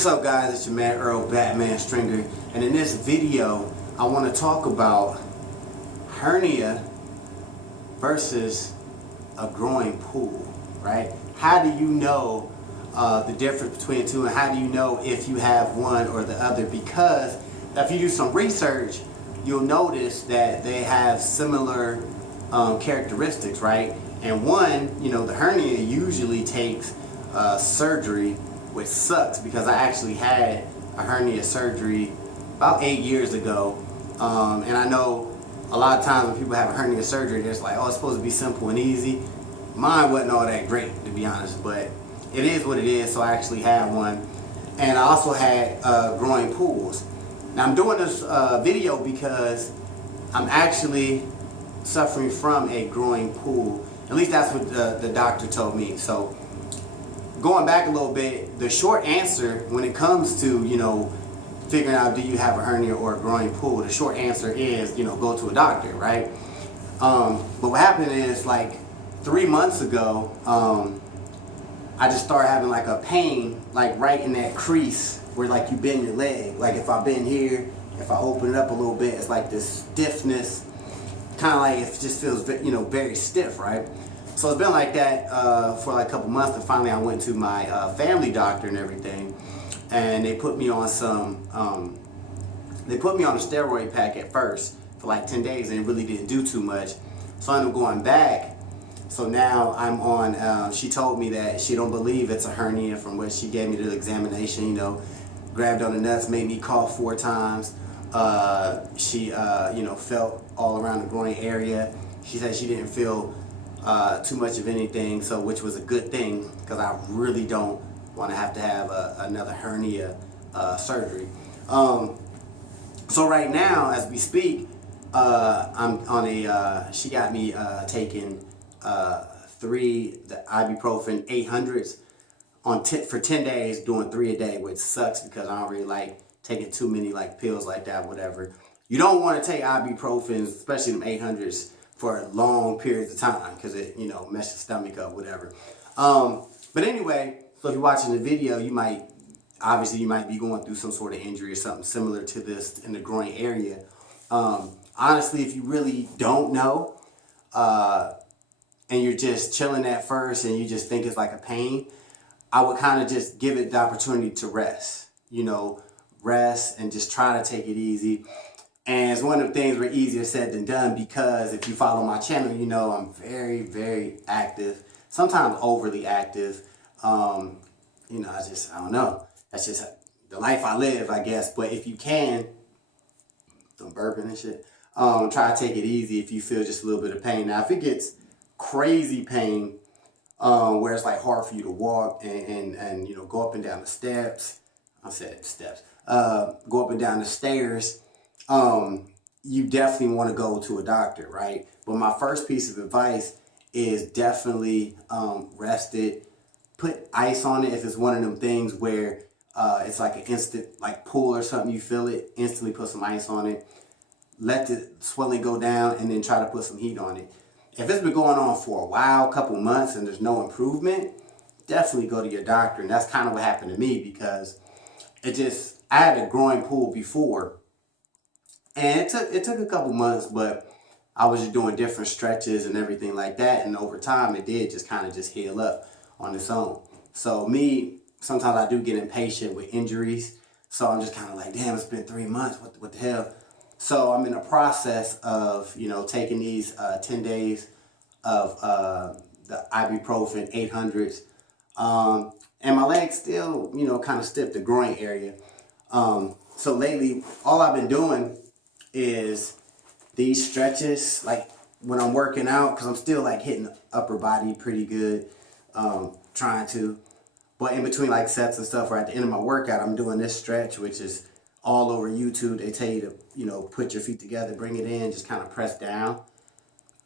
What's up, guys? It's your man Earl Stringer, and in this video I want to talk about hernia versus a groin pull, right? How do you know the difference between the two, and how do you know if you have one or the other? Because if you do some research, you'll notice that they have similar characteristics, right? And one, the hernia usually takes surgery, which sucks because I actually had a hernia surgery about 8 years ago. And I know a lot of times when people have a hernia surgery, they're just like, oh, it's supposed to be simple and easy. Mine wasn't all that great, to be honest, but it is what it is. So I actually had one. And I also had groin pulls. Now I'm doing this video because I'm actually suffering from a groin pull. At least that's what the doctor told me. So going back a little bit, the short answer when it comes to, figuring out do you have a hernia or a groin pull, the short answer is, go to a doctor, right? But what happened is, like 3 months ago, I just started having like a pain, like right in that crease where like you bend your leg. Like if I bend here, if I open it up a little bit, it's like this stiffness, kind of like it just feels, very stiff, right? So it's been like that for like a couple months, and finally I went to my family doctor and everything, and they put me on they put me on a steroid pack at first for like 10 days, and it really didn't do too much. So I ended up going back. So now I'm on, she told me that she don't believe it's a hernia from what she gave me the examination, grabbed on the nuts, made me cough 4 times. She, felt all around the groin area. She said she didn't feel too much of anything, so which was a good thing because I really don't want to have another hernia surgery. So right now, as we speak, I'm on she got me taking 3 the ibuprofen 800s for 10 days, doing 3 a day, which sucks because I don't really like taking too many like pills like that, whatever. You don't want to take ibuprofen, especially them 800s, for long periods of time because it, messes the stomach up, whatever. But anyway, so if you're watching the video, you might be going through some sort of injury or something similar to this in the groin area. Honestly, if you really don't know, and you're just chilling at first and you just think it's like a pain, I would kind of just give it the opportunity to rest, rest and just try to take it easy. And it's one of the things where easier said than done, because if you follow my channel, I'm very, very active, sometimes overly active. I don't know. That's just the life I live, I guess. But if you can, I'm burping and shit, try to take it easy if you feel just a little bit of pain. Now, if it gets crazy pain, where it's like hard for you to walk and go up and down the steps, I said steps, go up and down the stairs, you definitely want to go to a doctor, right? But my first piece of advice is definitely rest it. Put ice on it if it's one of them things where it's like an instant like pull or something, you feel it, instantly put some ice on it. Let the swelling go down and then try to put some heat on it. If it's been going on for a while, a couple months, and there's no improvement, definitely go to your doctor. And that's kind of what happened to me, because I had a groin pull before, and it took a couple months, but I was just doing different stretches and everything like that, and over time it did just kind of just heal up on its own. So sometimes I do get impatient with injuries, so I'm just kind of like, damn, it's been 3 months, what the hell? So I'm in the process of, taking these 10 days of the ibuprofen 800s, and my legs still, kind of stiff, the groin area. So lately, all I've been doing is these stretches, like when I'm working out, because I'm still like hitting the upper body pretty good, trying to. But in between like sets and stuff, or at the end of my workout, I'm doing this stretch, which is all over YouTube. They tell you to, put your feet together, bring it in, just kind of press down,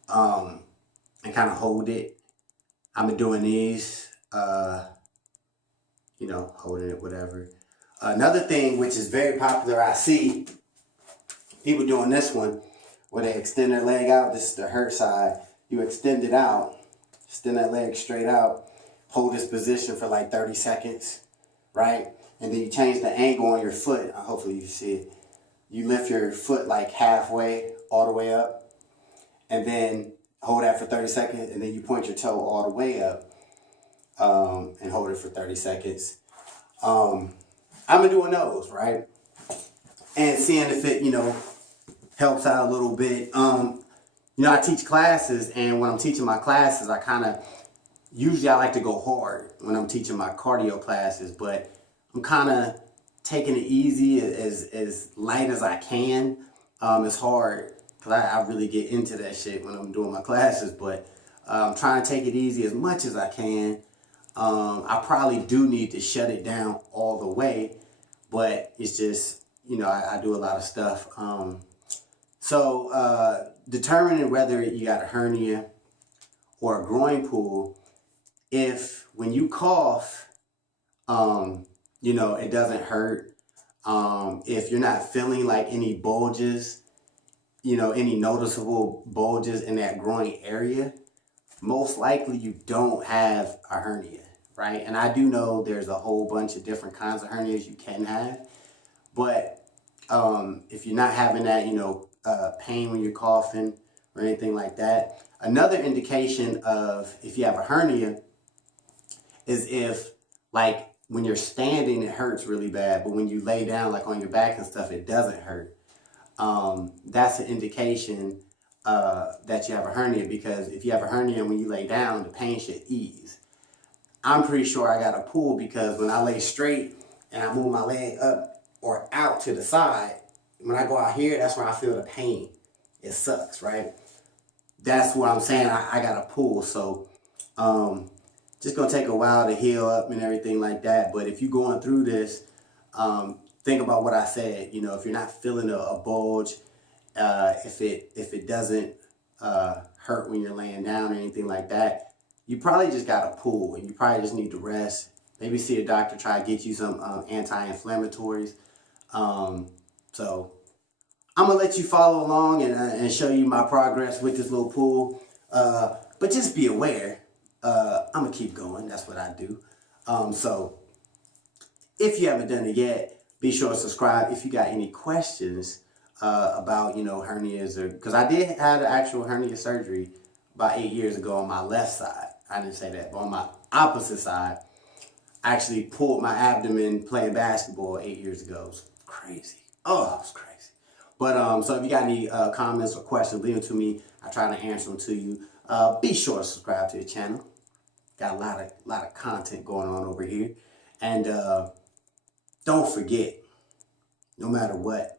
and kind of hold it. I've been doing these, holding it, whatever. Another thing which is very popular, I see people doing this one, where they extend their leg out. This is the hurt side. You extend it out, extend that leg straight out, hold this position for like 30 seconds, right? and then you change the angle on your foot. Hopefully you see it. You lift your foot like halfway, all the way up, and then hold that for 30 seconds, and then you point your toe all the way up and hold it for 30 seconds. I've been doing those, right? And seeing if it, helps out a little bit. I teach classes, and when I'm teaching my classes, usually I like to go hard when I'm teaching my cardio classes, but I'm kind of taking it easy, as light as I can. It's hard because I really get into that shit when I'm doing my classes, but I'm trying to take it easy as much as I can. I probably do need to shut it down all the way, but it's just, I do a lot of stuff. So determining whether you got a hernia or a groin pull, if when you cough, it doesn't hurt. If you're not feeling like any bulges, any noticeable bulges in that groin area, most likely you don't have a hernia, right? And I do know there's a whole bunch of different kinds of hernias you can have, but if you're not having that, pain when you're coughing or anything like that, another indication of if you have a hernia is if, like, when you're standing, it hurts really bad, but when you lay down, like on your back and stuff, it doesn't hurt. That's an indication that you have a hernia, because if you have a hernia when you lay down, the pain should ease. I'm pretty sure I got a pull because when I lay straight and I move my leg up or out to the side, when I go out here, that's where I feel the pain. It sucks, right? That's what I'm saying. I got a pull. So just going to take a while to heal up and everything like that. But if you're going through this, think about what I said. If you're not feeling a bulge, if it doesn't hurt when you're laying down or anything like that, you probably just got a pull, and you probably just need to rest. Maybe see a doctor, try to get you some anti-inflammatories. So I'm going to let you follow along and show you my progress with this little pull. But just be aware. I'm going to keep going. That's what I do. So if you haven't done it yet, be sure to subscribe. If you got any questions about, hernias, because I did have the actual hernia surgery about 8 years ago on my left side. I didn't say that, but on my opposite side, I actually pulled my abdomen playing basketball 8 years ago. It was crazy. Oh, it was crazy. But so if you got any comments or questions, leave them to me. I try to answer them to you. Be sure to subscribe to the channel. Got a lot of content going on over here. And don't forget, no matter what,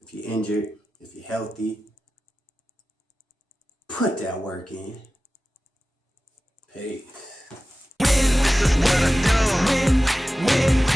if you're injured, if you're healthy, put that work in. Peace. Win, this is what I do. Win, win.